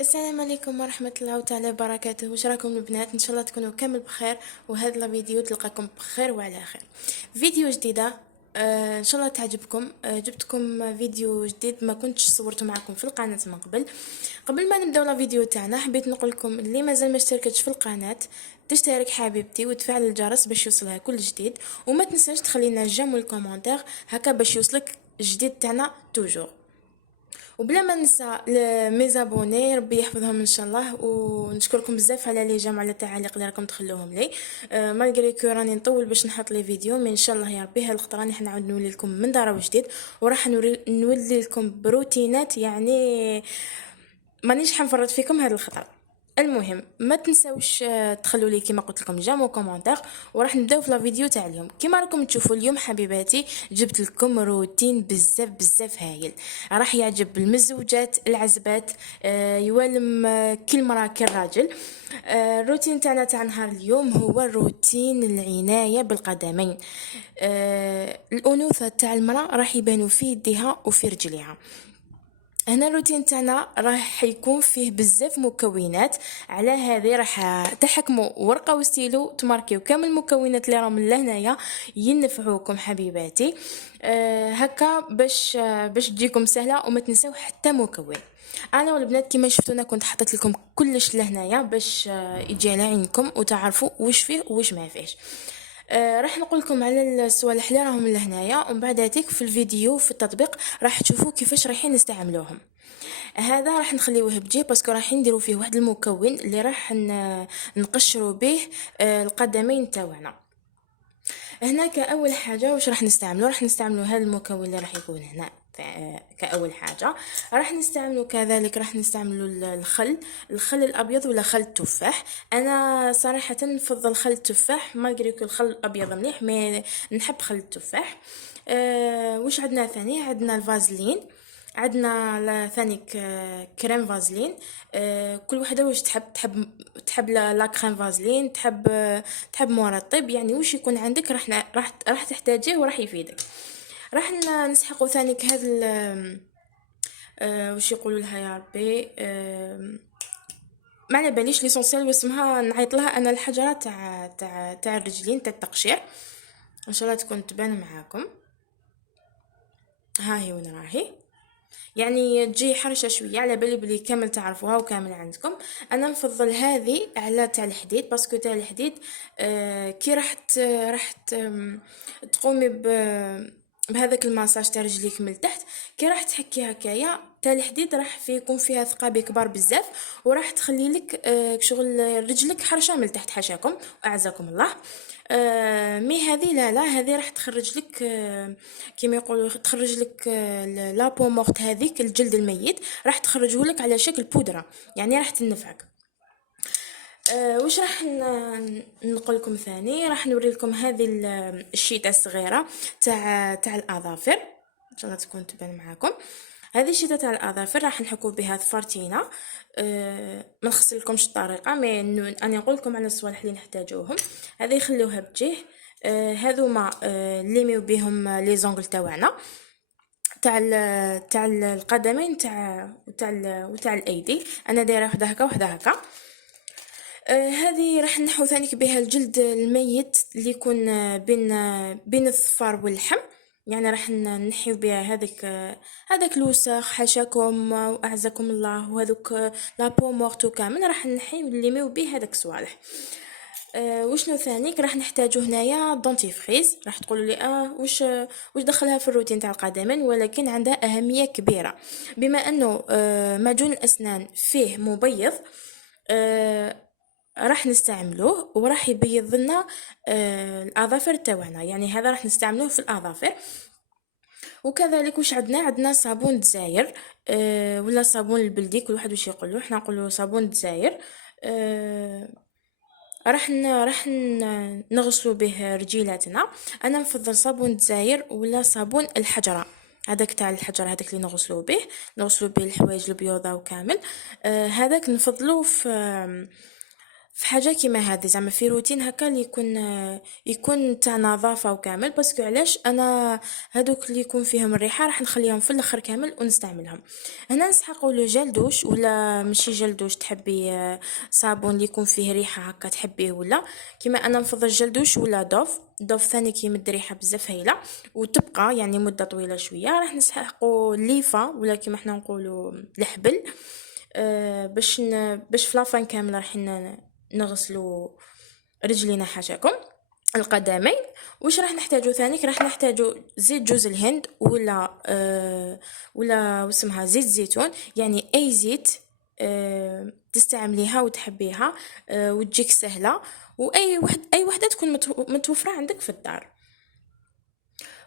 السلام عليكم ورحمة الله تعالى وبركاته. واش راكم البنات؟ ان شاء الله تكونوا كامل بخير، وهذا الفيديو تلقاكم بخير وعلى خير. فيديو جديدة ان شاء الله تعجبكم. جبتكم فيديو جديد ما كنتش صورته معكم في القناة من قبل ما نبداو الفيديو تاعنا حبيت نقول لكم اللي مازال ما اشتركتش في القناة تشترك حبيبتي وتفعل الجرس باش يوصلها كل جديد، وما تنساش تخلينا جيم والكومنتير هكا باش يوصلك الجديد تاعنا توجور. وبلا ما ننسى ميزابوني ربي يحفظهم ان شاء الله، ونشكركم بزاف على لي جام على التعاليق اللي راكم تخلوهم لي. مالغري كو راني نطول باش نحط لي فيديو، من ان شاء الله يا ربي هالخطره راني حنعاود نولي لكم من دار وجديد، وراح نولي لكم بروتينات، يعني مانيش حنفرط فيكم هذا الخطر. المهم ما تنساوش تخلوا لي كيما قلت لكم جيم وكومونتير، وراح نبداو في لا فيديو تاع اليوم. كيما راكم تشوفوا اليوم حبيباتي جبت لكم روتين بزاف هايل، راح يعجب المزوجات العزبات، يوالم كل مراه كل راجل. الروتين تاعنا تاع نهار اليوم هو روتين العنايه بالقدمين. الانوثه تاع المراه راح يبانوا في يديها وفي رجليها. هنا الروتين تاعنا راح يكون فيه بزاف مكونات، على هذه راح تحكموا ورقه وستيلو تماركيو كامل المكونات اللي راهم لهنايا ينفعوكم حبيباتي. هكا باش تجيكم سهله، وما تنساو حتى مكون. انا والبنات كما شفتونا كنت حطيت لكم كلش لهنايا باش يجي على عينكم وتعرفوا واش فيه وواش ما فيهش. راح نقول لكم على الصوالح اللي راهم لهنايا، ومن بعد هذيك في الفيديو في التطبيق راح تشوفوا كيفاش رايحين نستعملوهم. هذا راح نخليوه بجي باسكو راح نديروا فيه واحد المكون اللي راح نقشروا به القدمين تاعنا. هنا كأول حاجة واش راح نستعملو؟ راح نستعملو هذا المكون اللي راح يكون هنا كأول حاجة. راح نستعملو كذلك راح نستعملو الخل الأبيض ولا خل التفاح. أنا صراحة نفضل خل التفاح مالغري كو الخل الأبيض مليح، مي نحب خل التفاح. واش عندنا ثاني؟ عندنا الفازلين، عندنا ثاني كريم فازلين. كل وحده واش تحب لا كريم فازلين، تحب مرطب، يعني واش يكون عندك راح تحتاجيه وراح يفيدك. راح نسحقوا ثاني هذا واش يقولوا لها يا ربي، ما على باليش ليسونسيال واسمها، نعيط لها انا الحجره تاع الرجلين تاع التقشير. ان شاء الله تكون تبان معاكم. ها هي وين راهي، يعني تجي حرشه شويه، على بالي بلي كامل تعرفوها وكامل عندكم. انا نفضل هذه على تاع الحديد، باسكو تاع الحديد كي راح تقومي بهذاك الماساج تاع رجليك من تحت، كي راح تحكي هكايا تاع الحديد راح يكون فيها ثقاب كبار بزاف، وراح تخلي لك شغل رجلك حرشه من تحت، حاشاكم واعزكم الله. مي هذه لا هذه راح تخرج لك كيما يقولوا تخرج لك لا بو مورت، هذيك الجلد الميت راح تخرجه لك على شكل بودره، يعني راح تنفعك. واش راح نقول لكم ثاني؟ راح نوري لكم هذه الشيته الصغيره تاع الاظافر، ان شاء الله تكون تبان معاكم. هذه الشيته تاع الاظافر راح نحكوا بها ظفرتينا. ما نخسر لكمش الطريقه، مي انا نقول لكم على الصوالح اللي نحتاجوهم. هذه خلوها بجيه. هذوما نلميو بهم لي زونغل تاعنا تاع القدمين وتاع الايدي. انا دايره وحده هكا وحده هكا. هذه راح نحو ثانيك بها الجلد الميت اللي يكون بين الظفار واللحم، يعني راح نحيو بها هذاك الوسخ، حاشاكم واعزكم الله، وهذوك لابو مورتو كامل راح نحيو نلميو به هذاك الصوالح. وشنو ثانيك راح نحتاجو هنايا دونتيفريز. راح تقولوا لي واش دخلها في الروتين تاع القدمين، ولكن عندها اهميه كبيره بما انه معجون الاسنان فيه مبيض. راح نستعملوه وراح يبيض لنا الاظافر تاعنا، يعني هذا راح نستعملوه في الاظافر. وكذلك واش عندنا صابون دزاير ولا صابون البلدي، كل واحد واش يقولوا، احنا نقولوا صابون دزاير. راح نغسلوا به رجيلاتنا. انا نفضل صابون دزاير ولا صابون الحجره، هذاك تاع الحجر، هذاك اللي نغسلوا به الحوايج البيضاء وكامل. هذاك نفضلوا في حاجه كيما هذه، زعما في روتين هكا اللي يكون تاع نظافه وكامل. باسكو علاش انا هادوك اللي يكون فيهم الريحه راح نخليهم في الاخر كامل ونستعملهم. هنا نسحقوا لو جل دوش، ولا ماشي جل دوش تحبي صابون اللي يكون فيه ريحه هكا تحبيه، ولا كيما انا نفضل جل دوش ولا دوف ثاني كيمد ريحه بزاف هايله وتبقى يعني مده طويله شويه. راح نسحقوا ليفه ولا كيما احنا نقولوا الحبل، باش فلافان كامله راح نغسلوا رجلينا حاشاكم القدمين. واش راح نحتاجو ثاني؟ راح نحتاجو زيت جوز الهند ولا واسمها زيت زيتون، يعني اي زيت تستعمليها وتحبيها وتجيك سهله، اي وحده تكون متوفره عندك في الدار.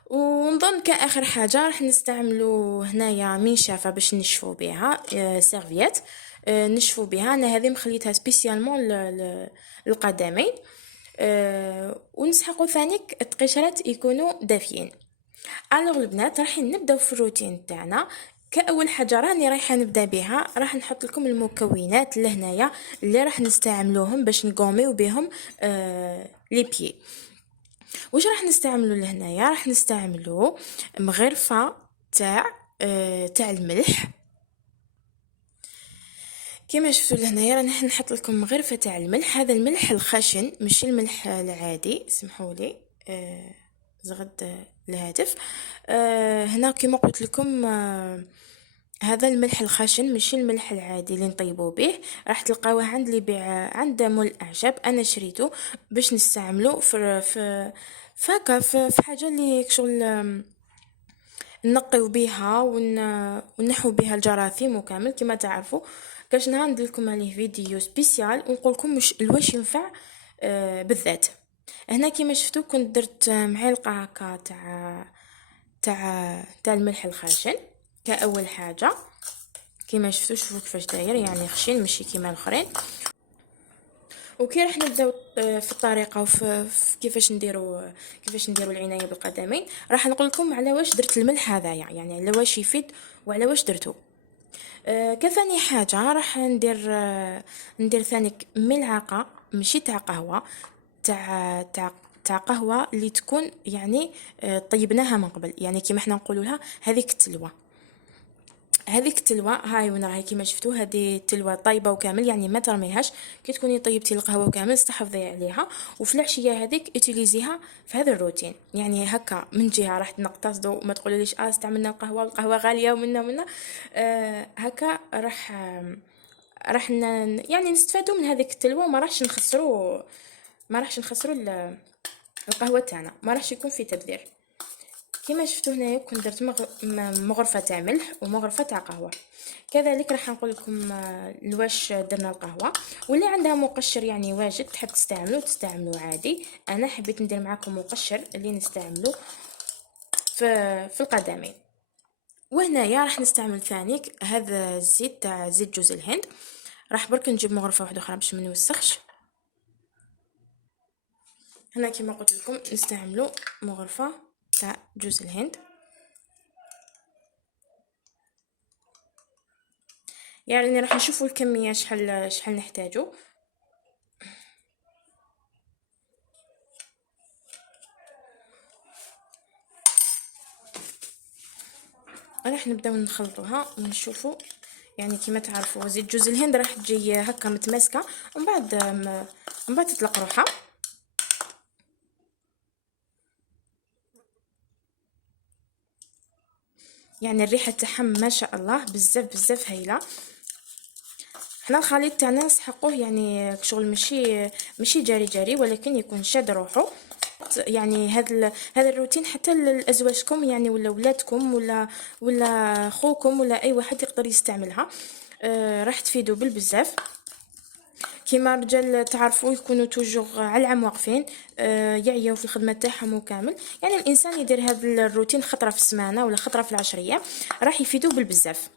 ونظن كاخر حاجه راح نستعملوا هنايا منشفه باش نشفوا بها، سيرفيات نشفوا بها. انا هذه مخليتها سبيسيالمون للقدمين. ونسحقوا ثانيك القشرات يكونوا دافيين. الوغ البنات راح نبداو في الروتين تاعنا. كاول حاجه راني رايحه نبدا بها، راح نحط لكم المكونات لهنايا اللي راح نستعملوهم باش نقوميو بهم لي بيي. واش راح نستعملوا لهنايا؟ راح نستعملوا مغرفه تاع الملح. كما شفتوا لهنايا راني نحط لكم مغرفه تاع الملح. هذا الملح الخشن ماشي الملح العادي، سمحوا لي زغد الهاتف. هنا كما قلت لكم هذا الملح الخشن ماشي الملح العادي اللي نطيبوا به. راح تلقاوه عند اللي بيع عند مول الاعشاب. انا شريته باش نستعمله في حاجه اللي شغل نقيو بها ونحو بها الجراثيم وكامل. كما تعرفوا كاش نهار ندير لكم عليه فيديو سبيسيال ونقول لكم واش ينفع بالذات. هنا كما شفتوا كنت درت معلقه هكا تاع الملح الخشن كاول حاجه. كما شفتوا شوفوا كيفاش داير، يعني خشين ماشي كيما الاخرين. وكي راح نبداو في الطريقه وفي كيفاش نديروا العنايه بالقدمين. راح نقول لكم على واش درت الملح هذايا، يعني على واش يفيد وعلى واش درتو. كثاني حاجه راح ندير ثانيك ملعقه ماشي تاع قهوه، تاع قهوه اللي تكون يعني طيبناها من قبل، يعني كيما احنا نقولوا لها هذيك التلوه هاي وين راهي. كيما شفتوا هذه التلوه طيبه وكامل، يعني ما ترميهاش. كي تكوني طيبتي القهوه وكامل استحفظي عليها، وفي العشيه هذيك اتيليزيها في هذا الروتين. يعني هكا من جهه راح نقتصدوا، ما تقولوليش استعملنا القهوه غاليه ومنا هكا راح يعني نستفادوا من هذيك التلوه، وما راحش نخسروا القهوه تاعنا، ما راحش يكون في تبذير. كما شفتوا هنايا كنت درت مغرفه تاع ملح ومغرفه تاع قهوه. كذلك راح نقول لكم لواش درنا القهوه. واللي عندها مقشر يعني واجد تحب تستعملوا عادي. انا حبيت ندير معكم مقشر اللي نستعملو في القدمين. وهنايا راح نستعمل ثانيك هذا الزيت تاع زيت جوز الهند. راح برك نجيب مغرفه واحده اخرى باش ما نوسخش. هنا كما قلت لكم نستعملوا مغرفه تاع جوز الهند. يعني راح نشوفوا الكميه شحال نحتاجو. راح نبداو نخلطوها ونشوفوا. يعني كما تعرفوا زيت جوز الهند راح تجي هكا متماسكه، ومن بعد تطلق روحها. يعني الريحه تاعها ما شاء الله بزاف هايله. حنا الخليط تاعنا نسحقوه يعني شغل ماشي جاري ولكن يكون شاد روحه. يعني هذا الروتين حتى لازواجكم يعني ولا ولادكم ولا خوكم ولا اي واحد يقدر يستعملها. راح تفيدوا بالبزاف. كيما الرجال تعرفوا يكونوا توجور على العام واقفين، يعيوا في الخدمه تاعهم وكامل. يعني الانسان يدير هذا الروتين خطره في السمانه ولا خطره في العشريه، راح يفيدوا بالبزاف.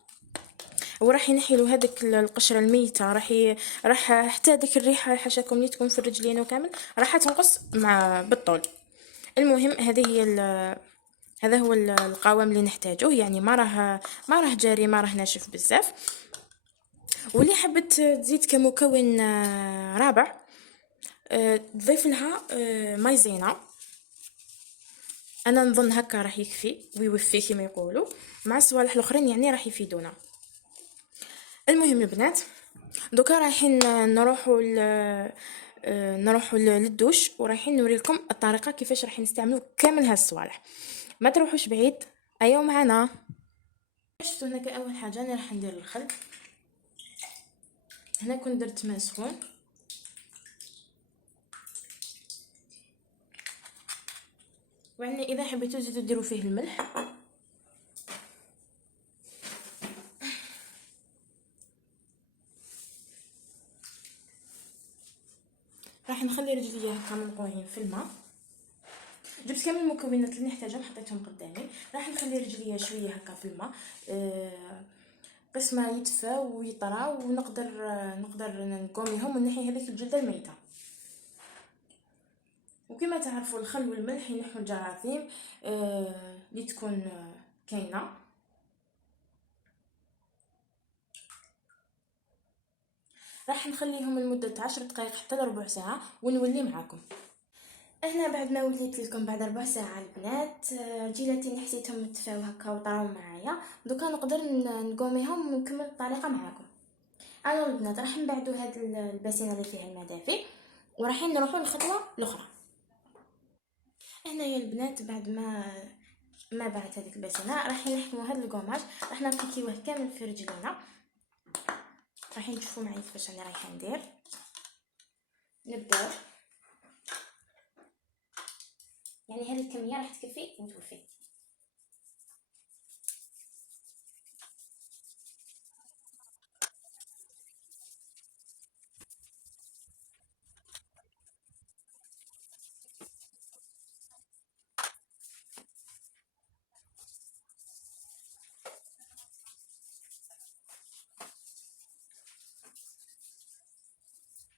وراح ينحيلوا هذيك القشره الميته، راح حتى هذيك الريحه حاشاكم اللي تكون في الرجلين وكامل راح تنقص مع بالطول. المهم هذا هو القوام اللي نحتاجوه. يعني ما راه جاري، ما راه ناشف بزاف. واللي حبت تزيد كمكون رابع تضيف لها مايزينا. انا نظن هكا راح يكفي ويوفي كما يقولوا، مع الصوالح الاخرين يعني راح يفيدونا. المهم البنات، دوكا رايحين نروحوا للدوش، ورايحين نوريكم الطريقه كيفاش راح نستعملوا كامل هاد الصوالح. ما تروحوش بعيد، ايوا معنا. شفتوا هناك اول حاجه انا راح ندير الخل. هنا كنت درت ماء سخون، وعني اذا حبيتوا تزيدوا ديروا فيه الملح. راح نخلي رجلي هكا منقوعين في الماء. جبت كامل المكونات اللي نحتاجهم حطيتهم قدامي. راح نخلي رجلي شويه هكا في الماء بس ما يدفى ويطرى، ونقدر نقوميهم ونحي هذيك الجلده الميته. وكما تعرفوا الخل والملح ينحوا الجراثيم اللي تكون كاينه. راح نخليهم لمده 10 دقائق حتى لربع ساعه ونولي معاكم. هنا بعد ما وليت لكم بعد ربع ساعه البنات، جيلاتي حسيتهم تفاو هكا وطراو معايا. دوكا نقدر نقوميهم ونكمل الطريقه معاكم. انا البنات راح نبعدوا هاد الباسينه اللي فيها الماء دافي، ورايحين نروحوا للخطوه الاخرى. هنا يا البنات بعد ما بعد هذيك الباسينه رايحين نحكموا هاد الكوماج، راح نركيوه كامل في رجلينا. رايحين تشوفوا معايا كيفاش انا رايحه ندير. نبداو يعني هذه الكميه راح تكفي وتوفي.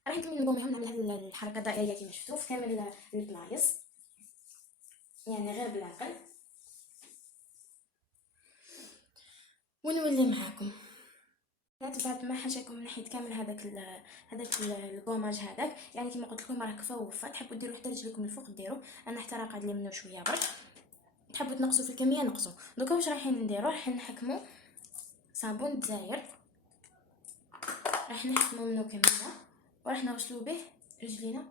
راح نكمل نقوميهم نعمل هذه الحركه الدائريه كما شفتوا في كامل البلايص، يعني غير بالعقل. ونولي معاكم بعد ما حاجاكم نحيت كامل هذاك الكوماج هذاك، يعني كما قلت لكم راه كفا ووفى. تحبوا ديروا حتى رجلكم الفوق ديروا، انا حتى راه قاعد لي منه شويه برك. تحبوا تنقصوا في الكميه نقصوا. دوكا واش رايحين نديروا؟ راح نحكموا صابون الجزائر، راح نحكموا منه كميه وراح نغسلوا به رجلينا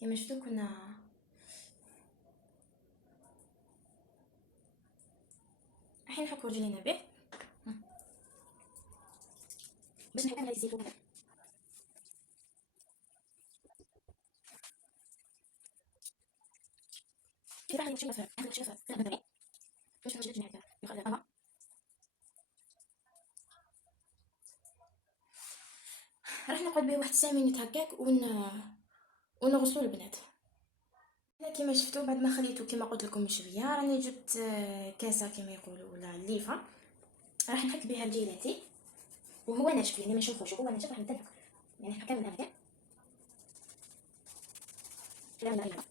كما شفتوا. كنا راح نحكوا رجلينا به باش نحكم على الزيت هذا. كيف راح نمشي مثلا هذا الشيء في البدري باش نوجد جميع يخلي الله. راح نقعد به واحد 9 مينوت هكاك ونغسلوا البنات. كما شفتوا بعد ما خليته كما قلت لكم شويه، راني جبت كاسه كما يقولوا ولا ليفه، راح نحك بها الجيلاتي وهو ناشف، يعني ما نشوفوش هو ناشف. راح ندلك يعني نحك كامل هكا. لا لا لا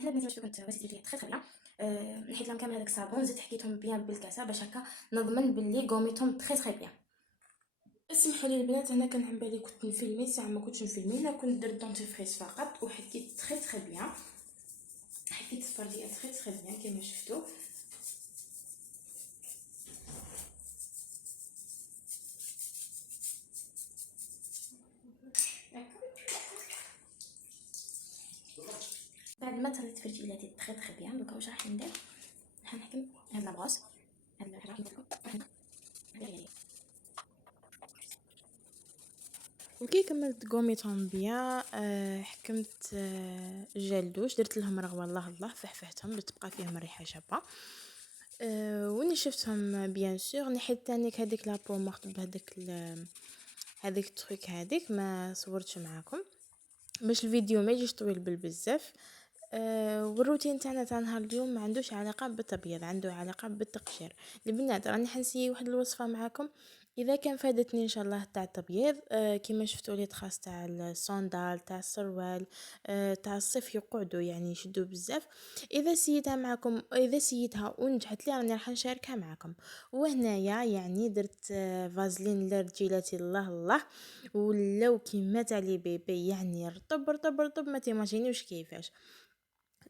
هنا بنات شفتوا كنت غسلت رجلي تخي بيان. نحيت لهم كامل هذاك الصابون، زدت حكيتهم بيان بالكاسه باش هكا نضمن باللي قوميتهم تخي بيان. اسمحوا لي البنات، هنا كان عن بالي كنت نفيلمي، ساعه ما كنتش نفيلمي. هنا كنت درت دونتيفريس فقط وحكيت تخي بيان، حكيت الفرديه تخي بيان كما شفتوا. بعد ما تهلت في رجلاتي تخي بيان، دوكا واش راح ندير؟ راح نحكم هاد لابغوس، هاد الحاجه راح ندير لكم وكي كملت قوميتهم بيان. حكمت جل دوش، درت لهم رغوه الله فحفحتهم تبقى فيهم الريحه شابه. وني شفتهم بيان سور. نحيت تانيك هذيك لابو مخط بهذيك هذيك التريك هذيك ما صورتش معاكم باش الفيديو ما يجيش طويل بزاف. والروتين تاعنا تاع نهار اليوم ما عندوش علاقه بالتبييض، عنده علاقه بالتقشير. البنات راني حنسي واحد الوصفه معاكم اذا كان فادتني ان شاء الله تاع التبييض، كيما شفتوا لي تخاص تاع الصندال تاع السروال، تاع الصيف يقعدوا يعني يشدوا بزاف. اذا سيتها معكم، اذا سيتها ونجحت لي راني راح نشاركها معكم. وهنايا يعني درت فازلين لرجيلاتي، الله الله، ولو كيما تاع لي بيبي يعني رطب رطب رطب ما تيماجينيوش كيفاش.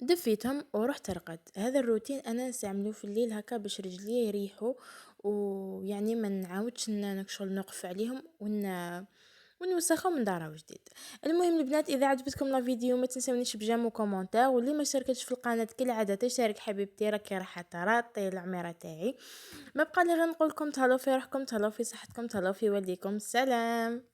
دفيتهم ورحت رقد. هذا الروتين انا نستعملو في الليل هكا باش رجلي يريحوا، ويعني ما نعاودش نكشل نوقف عليهم ونوسخهم من دارهم جديد. المهم البنات، اذا عجبتكم لا فيديو ما تنسونيش بجيم وكومونتير، واللي ما شاركتش في القناه كالعاده تشارك حبيبتي، راكي راح تراطي العميره تاعي. ما بقى لي غير نقول لكم تهلاو في روحكم، تهلاو في صحتكم، تهلاو في والديكم، سلام.